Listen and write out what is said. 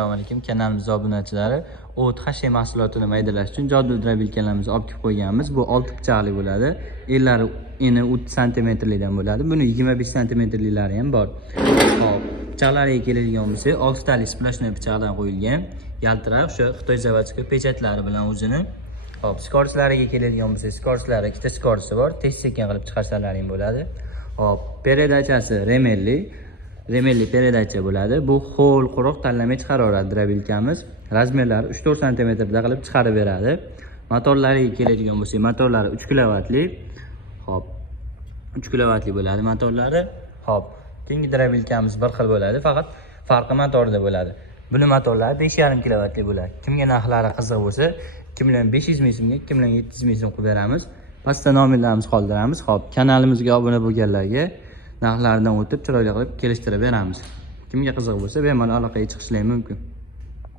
Assalomu alaykum, kanalimiz obunachilari. O't hashay mahsulotini maydalash uchun jodul drabilkalarimizni olib kelib qo'yganmiz. Bu 6 pichoqli bo'ladi. Ellari eni 30 santimetrlikdan bo'ladi. Buni 25 santimetrliklari ham bor. Hop, pichoqlariga keladigan bo'lsak, 6 talik splashnoy pichoqdan qo'yilgan. Yaltiroq o'sha Xitoy zavodskiy pechatlari bilan o'zini. Hop, skorslariga keladigan bo'lsak, skorslari ikkita skorsi bor. Tez-sekin qilib chiqarsalaring bo'ladi. Hop, peredachasi remelli peredacha bo'ladi. Bu ho'l quruq tanlamay chiqaraveradi drabilkamiz. Razmerlari 3-4 santimetrda qilib chiqarib beradi. Motorlariga keladigan bo'lsak, motorlari 3 kilovatli. Hop, 3 kilovatli bo'ladi motorlari. Hop, keyingi drabilkamiz bir xil bo'ladi, faqat farqi motorda bo'ladi. Buni motorlari 5,5 kilovatli bo'ladi. Kimga narxlari qiziq bo'lsa, kimlar 500 ming so'mga, kimlar 700 ming so'm qilib beramiz. Pastda nomerlarimizni qoldiramiz. Hop, kanalimizga obuna bo'lganlarga narxlardan o'tib chiroyli qilib kelishtirib beramiz. Kimga qiziq bo'lsa, bemalol aloqaga chiqishlari mumkin.